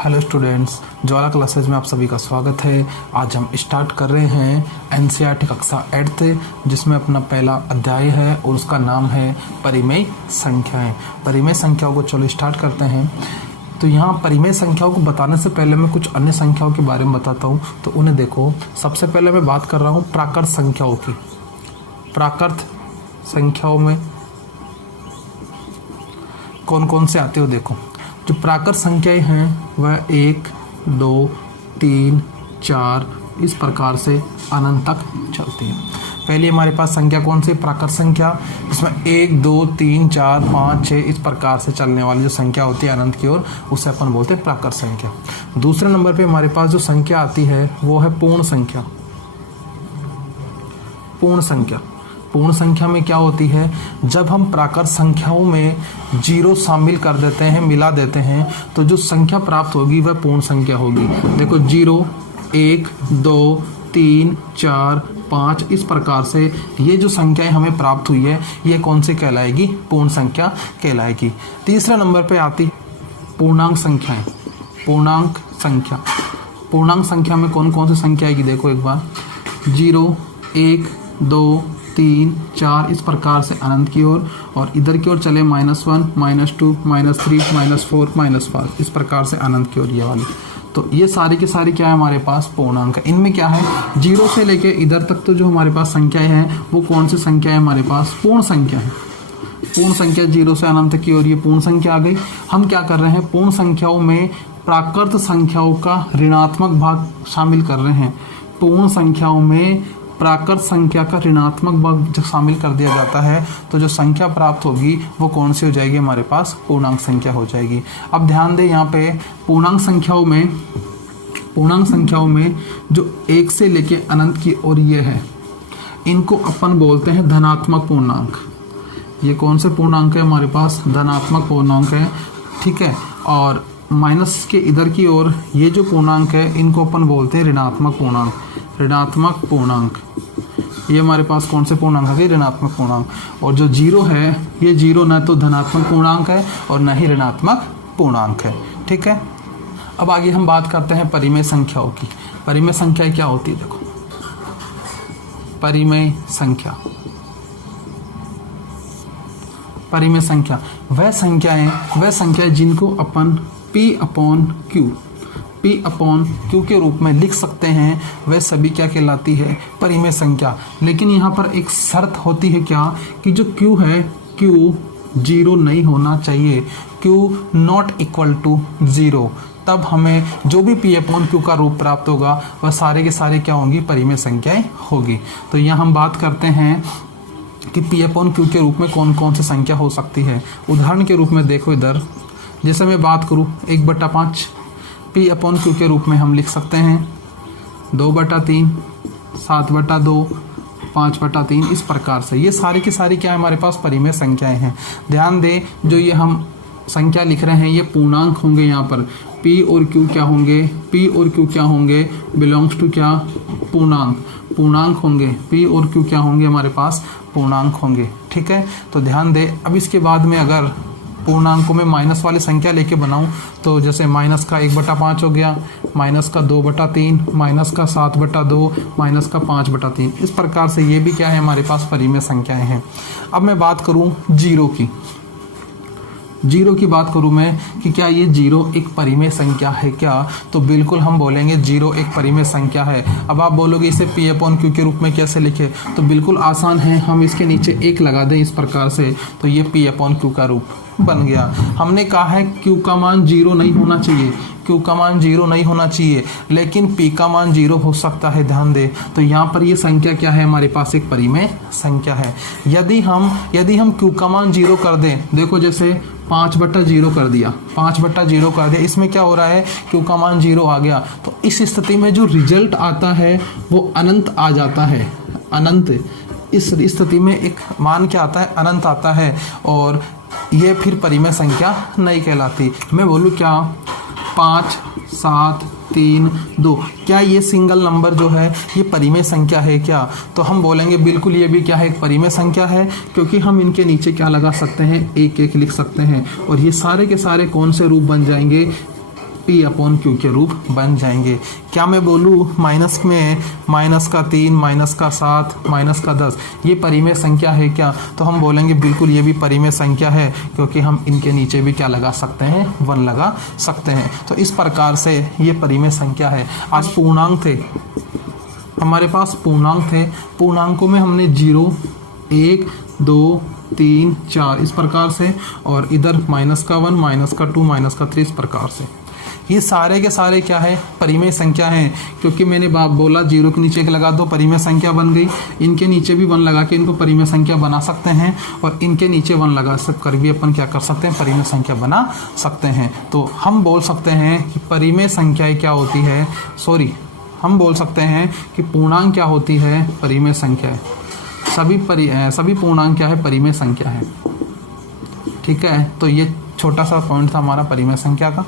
Hello students, ज्वाला classes में आप सभी का स्वागत है। आज हम स्टार्ट कर रहे हैं एनसीईआरटी कक्षा 8th, जिसमें अपना पहला अध्याय है और उसका नाम है परिमेय संख्याएं। परिमेय संख्याओं को चलो स्टार्ट करते हैं। तो यहाँ परिमेय संख्याओं को बताने से पहले मैं कुछ अन्य संख्याओं के बारे में बताता हूँ, तो उन्हें देखो। सबसे पहले मैं बात कर रहा हूँ प्राकृत संख्याओं की। प्राकृत संख्याओं में कौन कौन से आते हो देखो। जो प्राकृत संख्याएं हैं वह 1, 2, 3, 4 इस प्रकार से अनंत तक चलती है। पहले हमारे पास संख्या कौन सी प्राकृत संख्या, इसमें 1, 2, 3, 4, 5, 6 इस प्रकार से चलने वाली जो संख्या होती है अनंत की ओर, उसे अपन बोलते हैं प्राकृत संख्या। दूसरे नंबर पे हमारे पास जो संख्या आती है वो है पूर्ण संख्या। पूर्ण संख्या, पूर्ण संख्या में क्या होती है, जब हम प्राकृत संख्याओं में जीरो शामिल कर देते हैं, मिला देते हैं, तो जो संख्या प्राप्त होगी वह पूर्ण संख्या होगी। देखो 0, 1, 2, 3, 4, 5 इस प्रकार से ये जो संख्याएं हमें प्राप्त हुई है ये कौन सी कहलाएगी, पूर्ण संख्या कहलाएगी। तीसरे नंबर पे आती पूर्णांक संख्याएं। पूर्णांक संख्या, पूर्णांक संख्या में कौन कौन सी संख्या आएगी देखो एक बार। 0, 1, 2, 3, 4 इस प्रकार से अनंत की ओर, और इधर की ओर चले -1, -2, -3, -4, -5 इस प्रकार से अनंत की ओर ये वाली। तो ये सारी की सारी क्या है हमारे पास पूर्णांक है। इनमें क्या है, 0 से लेके इधर तक तो जो हमारे पास संख्याएं हैं वो कौन सी संख्या है हमारे पास, पूर्ण संख्या है। पूर्ण संख्या 0 से अनंत की ओर ये पूर्ण संख्या आ गई। हम क्या कर रहे हैं, पूर्ण संख्याओं में प्राकृत संख्याओं का ऋणात्मक भाग शामिल कर रहे हैं। पूर्ण संख्याओं में प्राकृत संख्या का ऋणात्मक भाग जब शामिल कर दिया जाता है तो जो संख्या प्राप्त होगी वो कौन सी हो जाएगी हमारे पास, पूर्णांक संख्या हो जाएगी। अब ध्यान दें यहाँ पे पूर्णांक संख्याओं में जो 1 से लेके अनंत की ओर ये है, इनको अपन बोलते हैं धनात्मक पूर्णांक। ये कौन से पूर्णांक है हमारे पास, धनात्मक पूर्णांक है, ठीक है। और माइनस के इधर की ओर ये जो पूर्णांक है इनको अपन बोलते हैं ऋणात्मक पूर्णांक। ऋणात्मक पूर्णांक ये हमारे पास कौन से पूर्णांक है, ऋणात्मक पूर्णांक। और जो 0 है ये 0 न तो धनात्मक पूर्णांक है और न ही ऋणात्मक पूर्णांक है, ठीक है। अब आगे हम बात करते हैं परिमेय संख्याओं की। परिमेय संख्या क्या होती है देखो। परिमेय संख्या, परिमेय संख्या वह संख्याएं जिनको अपन P/Q के रूप में लिख सकते हैं, वह सभी क्या कहलाती है, परिमेय संख्या। लेकिन यहाँ पर एक शर्त होती है क्या, कि जो Q है, Q 0 नहीं होना चाहिए। Q नॉट इक्वल टू 0, तब हमें जो भी P/Q का रूप प्राप्त होगा वह सारे के सारे क्या होंगी, परिमेय संख्याएं होगी। तो यहाँ हम बात करते हैं कि P/Q के रूप में कौन कौन सी संख्या हो सकती है। उदाहरण के रूप में देखो इधर, जैसे मैं बात करूँ 1/5 P/Q के रूप में हम लिख सकते हैं 2/3, 7/2, 5/3 इस प्रकार से। ये सारी की सारी क्या है हमारे पास, परिमेय संख्याएं हैं। ध्यान दें, जो ये हम संख्या लिख रहे हैं ये पूर्णांक होंगे। यहाँ पर P और Q क्या होंगे, P और Q क्या होंगे, बिलोंग्स टू क्या, पूर्णांक होंगे। P और Q क्या होंगे हमारे पास, पूर्णांक होंगे, ठीक है। तो ध्यान दें, अब इसके बाद में अगर पूर्णांकों में माइनस वाली संख्या लेके बनाऊं तो जैसे माइनस का 1/5 हो गया, माइनस का 2/3, माइनस का 7/2, माइनस का 5/3 इस प्रकार से ये भी क्या है हमारे पास, परिमेय संख्याएं हैं। अब मैं बात करूं जीरो की बात करूं मैं कि क्या ये 0 एक परिमेय संख्या है क्या, तो बिल्कुल हम बोलेंगे 0 एक परिमेय संख्या है। अब आप बोलोगे इसे P/Q के रूप में कैसे लिखे, तो बिल्कुल आसान है, हम इसके नीचे 1 लगा दें इस प्रकार से, तो ये P/Q का रूप बन गया। हमने कहा है Q का मान 0 नहीं होना चाहिए, Q का मान 0 नहीं होना चाहिए, लेकिन P का मान 0 हो सकता है। ध्यान दे, तो यहाँ पर ये संख्या क्या है हमारे पास, एक परिमेय संख्या है। यदि हम Q का मान 0 कर दें, देखो जैसे 5/0 कर दिया, 5/0 कर दिया, इसमें क्या हो रहा है, Q का मान 0 आ गया, तो इस स्थिति में जो रिजल्ट आता है वो अनंत आ जाता है। अनंत, इस स्थिति में एक मान क्या आता है, अनंत आता है, और ये फिर परिमेय संख्या नहीं कहलाती। मैं बोलूँ क्या, 5, 7, 3, 2 क्या ये सिंगल नंबर जो है ये परिमेय संख्या है क्या, तो हम बोलेंगे बिल्कुल ये भी क्या है, एक परिमेय संख्या है, क्योंकि हम इनके नीचे क्या लगा सकते हैं, 1 1 लिख सकते हैं। और ये सारे के सारे कौन से रूप बन जाएंगे, पी अपॉन क्यू के रूप बन जाएंगे। क्या मैं बोलूँ माइनस में माइनस का 3, माइनस का 7, माइनस का 10 ये परिमेय संख्या है क्या? तो हम बोलेंगे बिल्कुल ये भी परिमेय संख्या है, क्योंकि हम इनके नीचे भी क्या लगा सकते हैं, 1 लगा सकते हैं। तो इस प्रकार से ये परिमेय संख्या है। आज पूर्णांक थे, हमारे पास पूर्णांक थे, पूर्णांकों में हमने 0, 1, 2, 3, 4 इस प्रकार से, और इधर माइनस का 1, माइनस का 2, माइनस का 3 इस प्रकार से। ये सारे के सारे क्या है, परिमेय संख्या हैं, क्योंकि मैंने बोला 0 के नीचे एक लगा दो परिमेय संख्या बन गई। इनके नीचे भी 1 लगा के इनको परिमेय संख्या बना सकते हैं, और इनके नीचे 1 लगा कर भी अपन क्या कर सकते हैं, परिमेय संख्या बना सकते हैं। तो हम बोल सकते हैं कि परिमेय संख्याएं क्या होती है, हम बोल सकते हैं कि पूर्णांक क्या होती है, परिमेय संख्या है। सभी पूर्णांक क्या है, परिमेय संख्या है। ठीक है, तो ये छोटा सा पॉइंट था हमारा परिमेय संख्या का।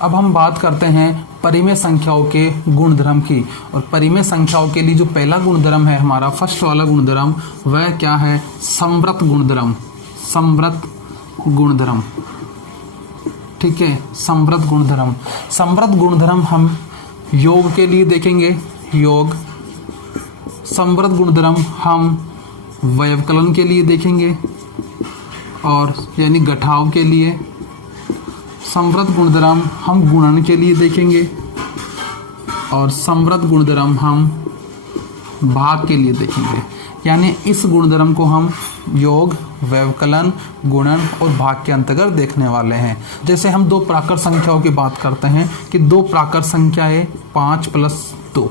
अब हम बात करते हैं परिमेय संख्याओं के गुणधर्म की, और परिमेय संख्याओं के लिए जो पहला गुणधर्म है हमारा, फर्स्ट वाला गुणधर्म, वह क्या है, संवृत गुणधर्म। संवृत गुणधर्म, ठीक है, संवृत गुणधर्म। संवृत गुणधर्म हम योग के लिए देखेंगे, योग। संवृत गुणधर्म हम व्यवकलन के लिए देखेंगे, और यानी घटाव के लिए। संवृत गुणधर्म हम गुणन के लिए देखेंगे, और संवृत गुणधर्म हम भाग के लिए देखेंगे। यानी इस गुणधर्म को हम योग, व्यवकलन, गुणन और भाग के अंतर्गत देखने वाले हैं। जैसे हम 2 प्राकृत संख्याओं की बात करते हैं कि 2 प्राकृत संख्याएं 5 + 2,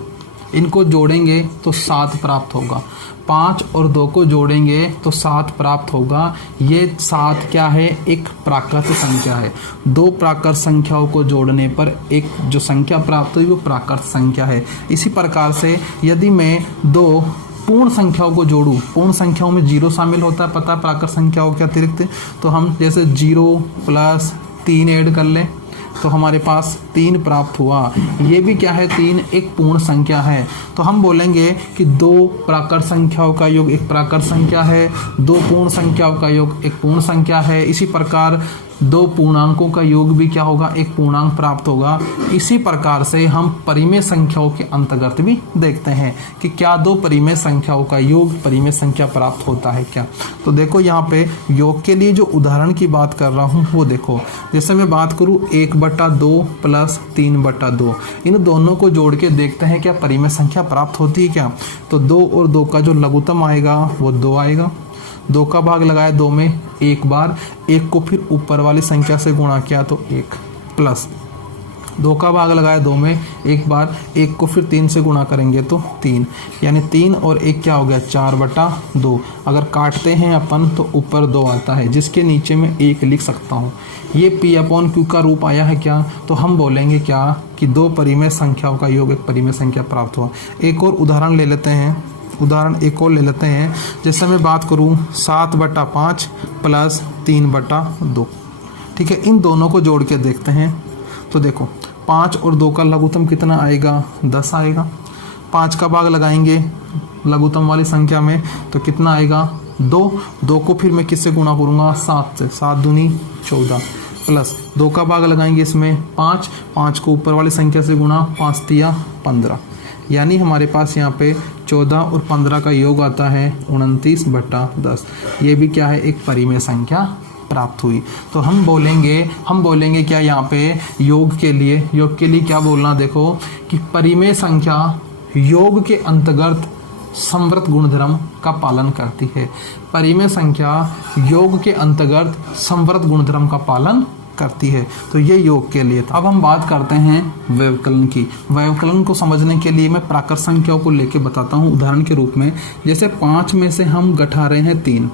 इनको जोड़ेंगे तो 7 प्राप्त होगा। 5 और 2 को जोड़ेंगे तो 7 प्राप्त होगा। ये 7 क्या है, एक प्राकृत संख्या है। 2 प्राकृत संख्याओं को जोड़ने पर एक जो संख्या प्राप्त हुई वो प्राकृत संख्या है। इसी प्रकार से यदि मैं 2 पूर्ण संख्याओं को जोड़ूं, पूर्ण संख्याओं में 0 शामिल होता है, पता है, प्राकृत संख्याओं के अतिरिक्त। तो हम जैसे 0 + 3 ऐड कर लें तो हमारे पास 3 प्राप्त हुआ। ये भी क्या है, 3 एक पूर्ण संख्या है। तो हम बोलेंगे कि 2 प्राकृत संख्याओं का योग एक प्राकृत संख्या है, 2 पूर्ण संख्याओं का योग एक पूर्ण संख्या है। इसी प्रकार 2 पूर्णांकों का योग भी क्या होगा, एक पूर्णांक प्राप्त होगा। इसी प्रकार से हम परिमेय संख्याओं के अंतर्गत भी देखते हैं कि क्या 2 परिमेय संख्याओं का योग परिमेय संख्या प्राप्त होता है क्या। तो देखो यहाँ पे योग के लिए जो उदाहरण की बात कर रहा हूँ वो देखो। जैसे मैं बात करूँ 1/2 + 3/2, इन दोनों को जोड़ के देखते हैं क्या परिमेय संख्या प्राप्त होती है क्या। तो 2 और 2 का जो लघुत्तम आएगा वो 2 आएगा। 2 का भाग लगाया 2 में एक बार, 1 को फिर ऊपर वाली संख्या से गुणा किया तो 1, प्लस 2 का भाग लगाया 2 में एक बार, 1 को फिर 3 से गुणा करेंगे तो 3, यानी 3 और 1 क्या हो गया, 4/2। अगर काटते हैं अपन तो ऊपर 2 आता है, जिसके नीचे मैं 1 लिख सकता हूँ। ये P/Q का रूप आया है क्या। तो हम बोलेंगे क्या कि 2 परिमेय संख्याओं का योग एक परिमेय संख्या प्राप्त हुआ। एक और उदाहरण ले लेते हैं, जैसे मैं बात करूं 7/5 + 3/2, ठीक है। इन दोनों को जोड़ के देखते हैं तो देखो 5 और 2 का लघुत्तम कितना आएगा, 10 आएगा। 5 का भाग लगाएंगे लघुत्तम वाली संख्या में तो कितना आएगा, 2 को फिर मैं किससे गुणा करूँगा, 7 से, 7 दूनी 14, प्लस 2 का भाग लगाएंगे इसमें 5 को ऊपर वाली संख्या से गुणा, 5 तिया 15, यानी हमारे पास यहाँ पे 14 और 15 का योग आता है 29/10। ये भी क्या है, एक परिमेय संख्या प्राप्त हुई। तो हम बोलेंगे क्या यहाँ पे योग के लिए क्या बोलना, देखो कि परिमेय संख्या योग के अंतर्गत संवृत गुणधर्म का पालन करती है। परिमेय संख्या योग के अंतर्गत संवृत गुणधर्म का पालन करती है। तो ये योग के लिए था। अब हम बात करते हैं व्यवकलन की। व्यवकलन को समझने के लिए मैं प्राकृत संख्याओं को लेके बताता हूँ उदाहरण के रूप में। जैसे 5 में से हम घटा रहे हैं 3,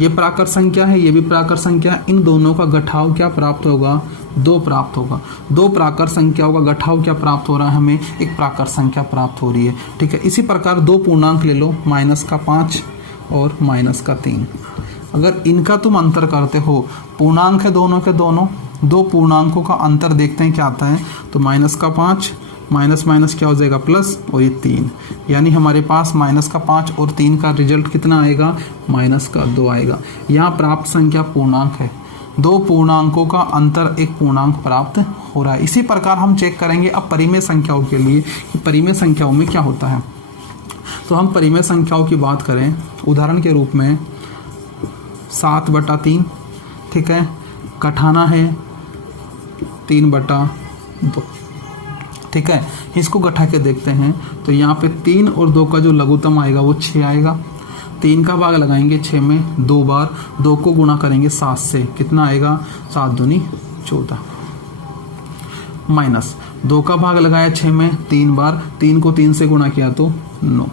ये प्राकृत संख्या है, ये भी प्राकृत संख्या है। इन दोनों का घटाव क्या प्राप्त होगा, 2 प्राप्त होगा। 2 प्राकृत संख्याओं का घटाव क्या प्राप्त हो रहा है, हमें एक प्राकृत संख्या प्राप्त हो रही है, ठीक है। इसी प्रकार 2 पूर्णांक ले लो, -5 और -3। अगर इनका तुम अंतर करते हो, पूर्णांक है दोनों के दोनों, 2 पूर्णांकों का अंतर देखते हैं क्या आता है, तो -5 माइनस क्या हो जाएगा, प्लस, और ये 3, यानी हमारे पास -5 और 3 का रिजल्ट कितना आएगा, -2 आएगा। यहाँ प्राप्त संख्या पूर्णांक है, दो पूर्णांकों का अंतर एक पूर्णांक प्राप्त हो रहा है। इसी प्रकार हम चेक करेंगे अब परिमेय संख्याओं के लिए कि परिमेय संख्याओं में क्या होता है। तो हम परिमेय संख्याओं की बात करें, उदाहरण के रूप में 7/3, ठीक है, घटाना है 3/2, ठीक है। इसको घटा के देखते हैं तो यहाँ पे 3 और 2 का जो लघुत्तम आएगा वो 6 आएगा। 3 का भाग लगाएंगे 6 में 2 बार, 2 को गुणा करेंगे 7 से, कितना आएगा 7 दूनी 14, माइनस 2 का भाग लगाया 6 में 3 बार, 3 को 3 से गुणा किया तो 9,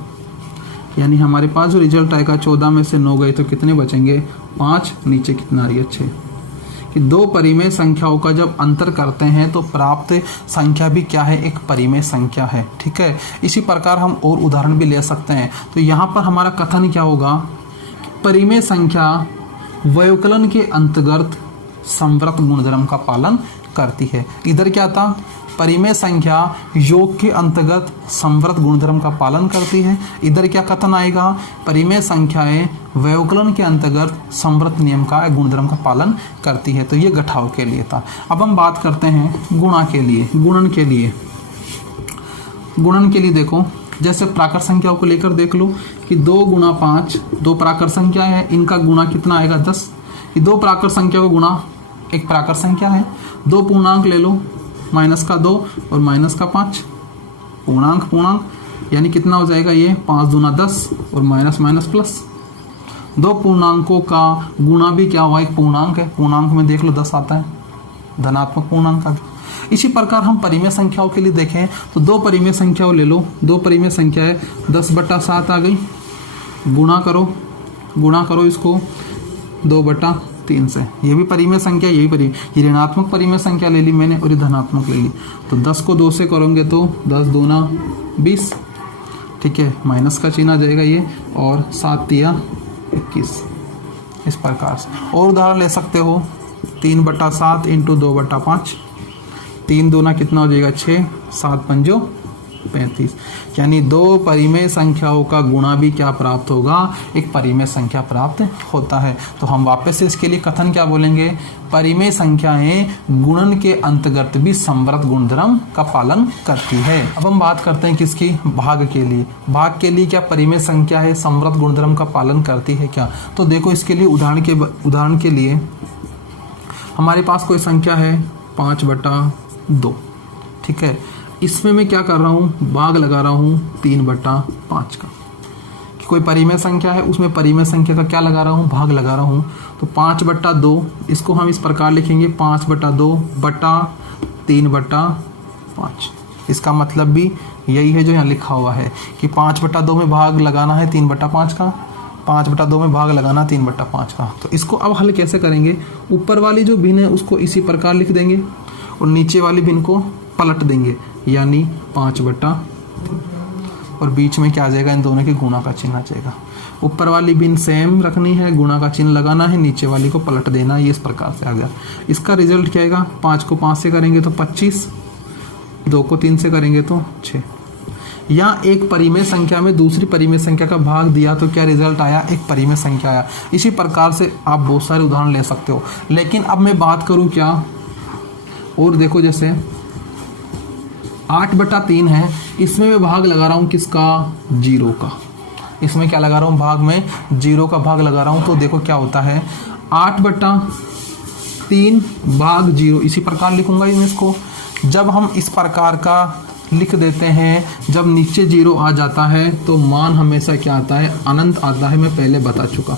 यानी हमारे पास जो रिजल्ट आएगा 14 में से 9 गए तो कितने बचेंगे 5, नीचे कितना आ गया 6। कि दो परिमेय संख्याओं का जब अंतर करते हैं तो प्राप्त संख्या भी क्या है, एक परिमेय संख्या है, ठीक है। इसी प्रकार हम और उदाहरण भी ले सकते हैं। तो यहाँ पर हमारा कथन क्या होगा, परिमेय संख्या व्यवकलन के अंतर्गत संवृत गुणधर्म का पालन करती है। इधर क्या था, परिमेय संख्या योग के अंतर्गत संवृत गुणधर्म का पालन करती है। इधर क्या कथन आएगा, परिमेय संख्याएं व्यवकलन के अंतर्गत संवृत नियम का गुणधर्म का पालन करती है। तो ये घटाव के लिए था। अब हम बात करते हैं गुणा के लिए, गुणन के लिए। गुणन के लिए देखो, जैसे प्राकृत संख्याओं को लेकर देख लो कि 2 गुणा 5, 2 प्राकृत संख्या है, इनका गुणा कितना आएगा 10। ये 2 प्राकृत संख्या को गुणा एक प्राकृत संख्या है, 2 पूर्णांक ले लो, माइनस का 2 और माइनस का 5, पूर्णांक पूर्णांक यानी कितना हो जाएगा ये 5 दूना 10 और माइनस माइनस प्लस। 2 पूर्णांकों का गुणा भी क्या हुआ, एक पूर्णांक है, पूर्णांक में देख लो 10 आता है, धनात्मक पूर्णांक का। इसी प्रकार हम परिमेय संख्याओं के लिए देखें तो 2 परिमेय संख्याओं ले लो, 2 परिमेय संख्या है 10/7 आ गई, गुणा करो इसको 2/3 से, ये भी परिमेय संख्या, यही परिमेय, ये ऋणात्मक परिमेय संख्या ले ली मैंने और ये धनात्मक ले ली। तो 10 को 2 से करोगे तो 10 दूना 20, ठीक है, माइनस का चिन्ह आ जाएगा ये, और 7 तिया 21, इस प्रकार से। और उदाहरण ले सकते हो 3/7 इंटू 2/5, 3 दूना कितना हो जाएगा 6, 7 पंजो 35, यानी 2 परिमेय संख्याओं का गुणा भी क्या प्राप्त होगा, एक परिमेय संख्या प्राप्त होता है। तो हम वापस से इसके लिए कथन क्या बोलेंगे, परिमेय संख्याएं गुणन के अंतर्गत भी संवृत गुणधर्म का पालन करती है। अब हम बात करते हैं किसकी, भाग के लिए। भाग के लिए क्या परिमेय संख्या है संवृत गुणधर्म का पालन करती है क्या। तो देखो इसके लिए उदाहरण के लिए हमारे पास कोई संख्या है 5/2, ठीक है, इसमें मैं क्या कर रहा हूँ, भाग लगा रहा हूँ 3/5 का। कोई परिमेय संख्या है उसमें परिमेय संख्या का क्या लगा रहा हूँ, भाग लगा रहा हूँ। तो 5/2 इसको हम इस प्रकार लिखेंगे 5/2 बटा 3/5। इसका मतलब भी यही है जो यहाँ लिखा हुआ है कि 5/2 में भाग लगाना है 3/5 का, 5/2 में भाग लगाना 3/5 का। तो इसको अब हल कैसे करेंगे, ऊपर वाली जो भिन्न है उसको इसी प्रकार लिख देंगे और नीचे वाली भिन्न को पलट देंगे, यानी 5/3, और बीच में क्या आ जाएगा, इन दोनों के गुणा का चिन्ह आ जाएगा। ऊपर वाली भिन्न सेम रखनी है, गुणा का चिन्ह लगाना है, नीचे वाली को पलट देना, ये इस प्रकार से आ गया। इसका रिजल्ट क्या आएगा, 5 को 5 से करेंगे तो 25, 2 को 3 से करेंगे तो 6। या एक परिमेय संख्या में दूसरी परिमेय संख्या का भाग दिया तो क्या रिजल्ट आया, एक परिमेय संख्या आया। इसी प्रकार से आप बहुत सारे उदाहरण ले सकते हो। लेकिन अब मैं बात करूं क्या, और देखो जैसे 8/3 है, इसमें मैं भाग लगा रहा हूँ किसका, 0 का। इसमें क्या लगा रहा हूँ, भाग में 0 का भाग लगा रहा हूँ। तो देखो क्या होता है, 8/3 भाग 0, इसी प्रकार लिखूंगा इसको। जब हम इस प्रकार का लिख देते हैं, जब नीचे 0 आ जाता है तो मान हमेशा क्या आता है, अनंत आता है, मैं पहले बता चुका,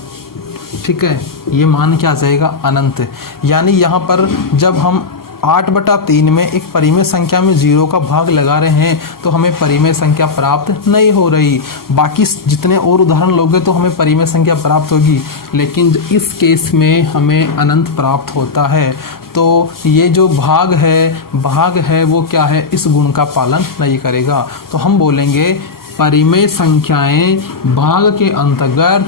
ठीक है। ये मान क्या आ जाएगा, अनंत। यानी यहाँ पर जब हम 8/3 में एक परिमेय संख्या में 0 का भाग लगा रहे हैं तो हमें परिमेय संख्या प्राप्त नहीं हो रही। बाकी जितने और उदाहरण लोगे तो हमें परिमेय संख्या प्राप्त होगी, लेकिन इस केस में हमें अनंत प्राप्त होता है। तो ये जो भाग है वो क्या है, इस गुण का पालन नहीं करेगा। तो हम बोलेंगे परिमेय संख्याएं भाग के अंतर्गत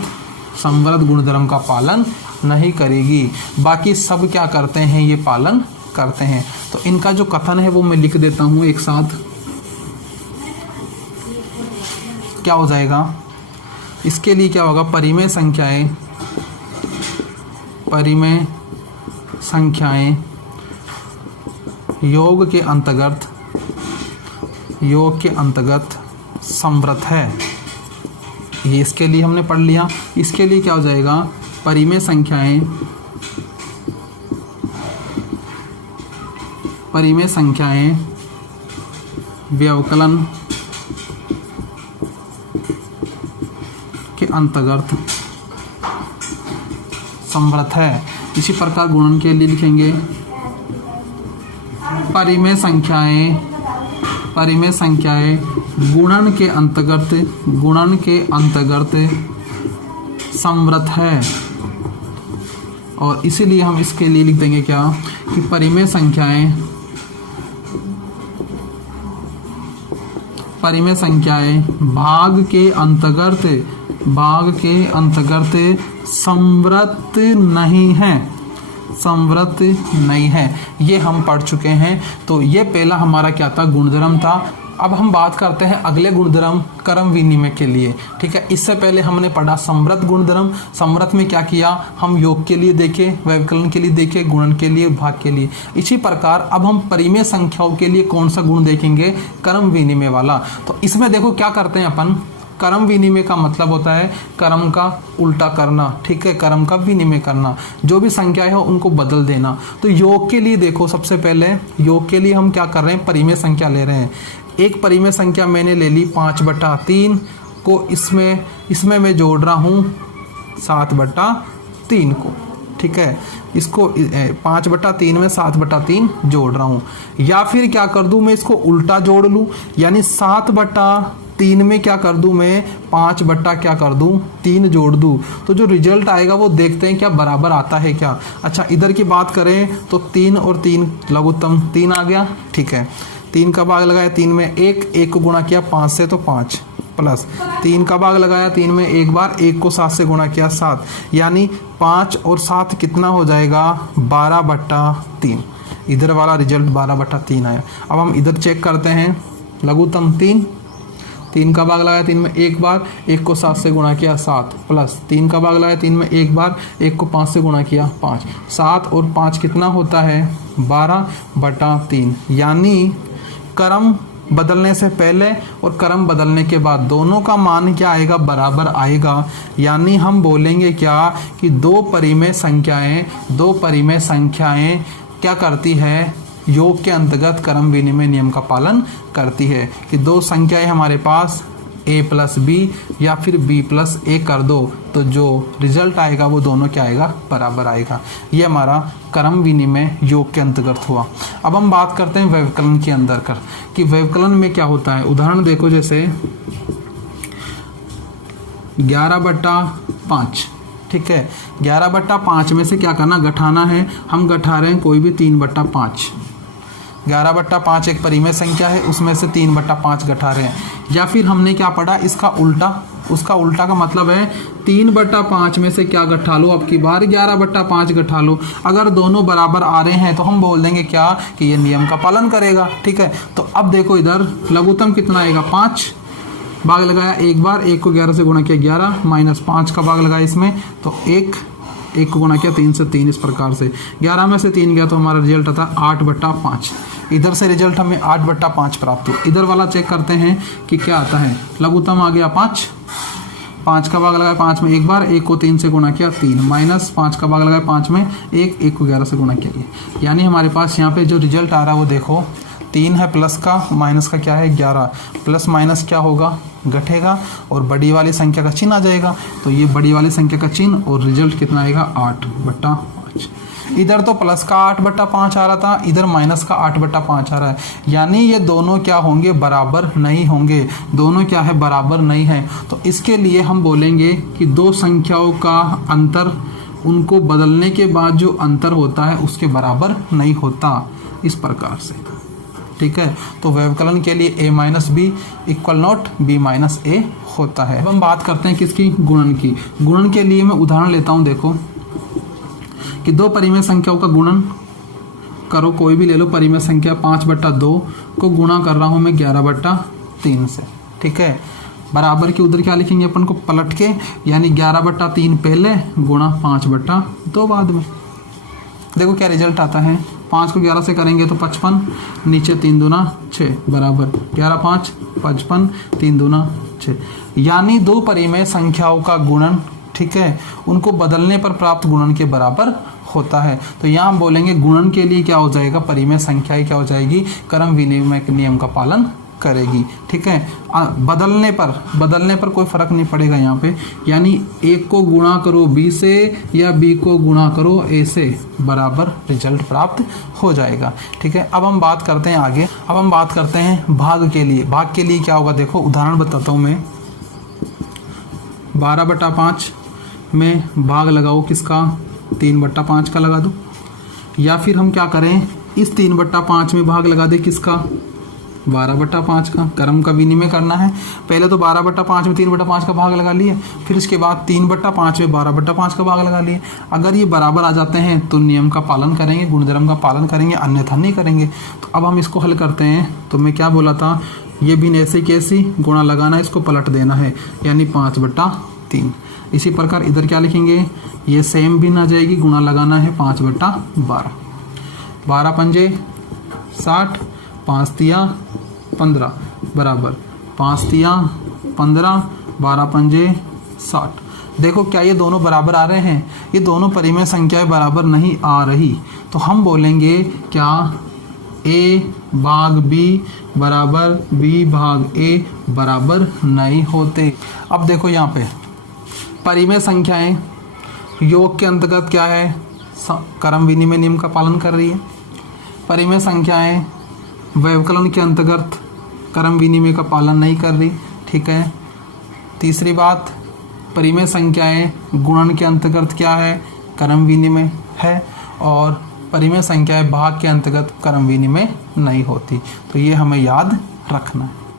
संवृत गुणधर्म का पालन नहीं करेगी, बाकी सब क्या करते हैं, ये पालन करते हैं। तो इनका जो कथन है वो मैं लिख देता हूं एक साथ। क्या हो जाएगा, इसके लिए क्या होगा, परिमेय संख्याएं योग के अंतर्गत समव्रत है। ये इसके लिए हमने पढ़ लिया। इसके लिए क्या हो जाएगा, परिमेय संख्याएं व्यवकलन के अंतर्गत समव्रत है। इसी प्रकार गुणन के लिए लिखेंगे परिमेय संख्याएं गुणन के अंतर्गत समव्रत है। और इसीलिए हम इसके लिए लिख देंगे क्या, कि परिमेय संख्याएं भाग के अंतर्गत समव्रत नहीं है। ये हम पढ़ चुके हैं। तो ये पहला हमारा क्या था, गुणधर्म था। अब हम बात करते हैं अगले गुणधर्म क्रम विनिमय के लिए। ठीक है, इससे पहले हमने पढ़ा समव्रत गुणधर्म। समव्रत में क्या किया, हम योग के लिए देखे, व्यवकलन के लिए देखे, गुणन के लिए, भाग के लिए। इसी प्रकार अब हम परिमेय संख्याओं के लिए कौन सा गुण देखेंगे, क्रम विनिमय वाला। तो इसमें देखो क्या करते हैं अपन, क्रम विनिमय का मतलब होता है क्रम का उल्टा करना। ठीक है, क्रम का विनिमय करना, जो भी संख्या है उनको बदल देना। तो योग के लिए देखो, सबसे पहले योग के लिए हम क्या कर रहे हैं, परिमेय संख्या ले रहे हैं। एक परिमेय संख्या मैंने ले ली 5/3 को, इसमें मैं जोड़ रहा हूँ 7/3 को। ठीक है, इसको 5/3 में 7/3 जोड़ रहा हूँ। या फिर क्या कर दूं, मैं इसको उल्टा जोड़ लूँ, यानी 7/3 में क्या कर दूं, मैं 5/3 जोड़ दूं। तो जो रिजल्ट आएगा वो देखते हैं क्या बराबर आता है क्या। अच्छा, इधर की बात करें तो 3 और 3 लघुत्तम 3 आ गया। ठीक है, 3 का भाग लगाया 3 में 1 को गुणा किया 5 से तो 5, प्लस 3 का भाग लगाया 3 में एक बार, 1 को 7 से गुणा किया 7, यानी 5 और 7 कितना हो जाएगा, 12/3। इधर वाला रिजल्ट 12/3 आया। अब हम इधर चेक करते हैं, लघुत्तम 3 का भाग लगाया 3 में एक बार, 1 को 7 से गुणा किया 7, प्लस 3 का भाग लगाया 3 में एक बार, 1 को 5 से गुणा किया 5। 7 और 5 कितना होता है, 12/3। यानी क्रम बदलने से पहले और क्रम बदलने के बाद दोनों का मान क्या आएगा, बराबर आएगा। यानी हम बोलेंगे क्या, कि दो परिमेय संख्याएं क्या करती है, योग के अंतर्गत क्रम विनिमय नियम का पालन करती है। कि दो संख्याएं हमारे पास a+b या फिर b+a कर दो, तो जो रिजल्ट आएगा वो दोनों क्या आएगा, बराबर आएगा। ये हमारा क्रम विनिमय योग के अंतर्गत हुआ। अब हम बात करते हैं व्यवकलन के अंदर कि व्यवकलन में क्या होता है। उदाहरण देखो, जैसे 11/5। ठीक है, 11/5 में से क्या करना, गठाना है। हम गठा रहे हैं कोई भी 3/5। 11/5 एक परिमेय संख्या है, उसमें से 3/5 गठा रहे हैं। या फिर हमने क्या पढ़ा, इसका उल्टा, उसका उल्टा का मतलब है 3/5 में से क्या गठा लो, अब की बार 11/5 गठा लो। अगर दोनों बराबर आ रहे हैं तो हम बोल देंगे क्या, कि ये नियम का पालन करेगा। ठीक है, तो अब देखो इधर लघुत्तम कितना आएगा, 5 भाग लगाया एक बार, 1 को 11 से गुणा किया 11, माइनस 5 का भाग लगाया इसमें, तो 1 को गुणा किया 3 से 3, इस प्रकार से 11 में से 3 गया तो हमारा रिजल्ट आता है 8/5। इधर से रिजल्ट हमें 8/5 प्राप्त हुआ। इधर वाला चेक करते हैं कि क्या आता है, लघुत्तम आ गया 5 का भाग लगाया 5 में एक बार, 1 को 3 से गुणा किया 3, माइनस 5 का भाग लगाया 5 में 1 को 11 से गुणा किया। यानी हमारे पास यहाँ पे जो रिजल्ट आ रहा है वो देखो, 3 है, प्लस का माइनस का क्या है 11, प्लस माइनस क्या होगा, घटेगा, और बड़ी वाली संख्या का चिन्ह आ जाएगा। तो ये बड़ी वाली संख्या का चिन्ह और रिजल्ट कितना आएगा, 8/5। इधर तो प्लस का 8/5 आ रहा था, इधर माइनस का 8/5 आ रहा है। यानी ये दोनों क्या होंगे, बराबर नहीं होंगे। दोनों क्या है, बराबर नहीं है। तो इसके लिए हम बोलेंगे कि दो संख्याओं का अंतर, उनको बदलने के बाद जो अंतर होता है उसके बराबर नहीं होता, इस प्रकार से। ठीक है, तो व्यवकलन के लिए a-b = b-a होता है। अब हम बात करते हैं किसकी, गुणन की। गुणन के लिए मैं उदाहरण लेता हूं, देखो कि दो परिमेय संख्याओं का गुणन करो, कोई भी ले लो परिमेय संख्या। 5/2 को गुणा कर रहा हूं मैं 11/3 से। ठीक है, बराबर की उधर क्या लिखेंगे अपन को, पलट के, यानी 11/3 पहले गुणा 5/2 बाद में। देखो क्या रिजल्ट आता है, 5 को 11 से करेंगे तो 55, नीचे 3 दूना 6 बराबर 11 5 55, 3 दूना 6। यानी दो परिमेय संख्याओं का गुणन, ठीक है, उनको बदलने पर प्राप्त गुणन के बराबर होता है। तो यहाँ हम बोलेंगे गुणन के लिए क्या हो जाएगा, परिमेय संख्या ही क्या हो जाएगी, क्रम विनिमय के नियम का पालन करेगी। ठीक है, बदलने पर कोई फर्क नहीं पड़ेगा यहाँ पे, यानी एक को गुणा करो b से या b को गुणा करो a से, बराबर रिजल्ट प्राप्त हो जाएगा। ठीक है, अब हम बात करते हैं आगे, अब हम बात करते हैं भाग के लिए। भाग के लिए क्या होगा, देखो उदाहरण बताता हूँ मैं। 12/5 में भाग लगाओ किसका, 3/5 का लगा दो, या फिर हम क्या करें, इस 3/5 में भाग लगा दे किसका, 12/5 का। क्रम का विनिमय करना है, पहले तो 12/5 में 3/5 का भाग लगा लिए, फिर इसके बाद 3/5 में 12/5 का भाग लगा लिए। अगर ये बराबर आ जाते हैं तो नियम का पालन करेंगे, गुणधर्म का पालन करेंगे, अन्यथा नहीं करेंगे। तो अब हम इसको हल करते हैं। तो मैं क्या बोला था, ये भी ऐसे कैसी गुणा लगाना, इसको पलट देना है, यानी 5/3। इसी प्रकार इधर क्या लिखेंगे, ये सेम भी ना जाएगी, गुणा लगाना है 5/12। 12 पंजे 60, 5 तिया 15 बराबर 5 तिया 15, 12 पंजे 60। देखो क्या ये दोनों बराबर आ रहे हैं, ये दोनों परिमेय संख्याएं बराबर नहीं आ रही। तो हम बोलेंगे क्या, a भाग b बराबर b भाग a बराबर नहीं होते। अब देखो यहाँ पे परिमेय संख्याएं योग के अंतर्गत क्या है, क्रम विनिमय नियम का पालन कर रही है। परिमेय संख्याएं व्यवकलन के अंतर्गत क्रम विनिमय का पालन नहीं कर रही। ठीक है, तीसरी बात, परिमेय संख्याएं गुणन के अंतर्गत क्या है, क्रम विनिमय है, और परिमेय संख्याएं भाग के अंतर्गत क्रम विनिमय नहीं होती। तो ये हमें याद रखना है।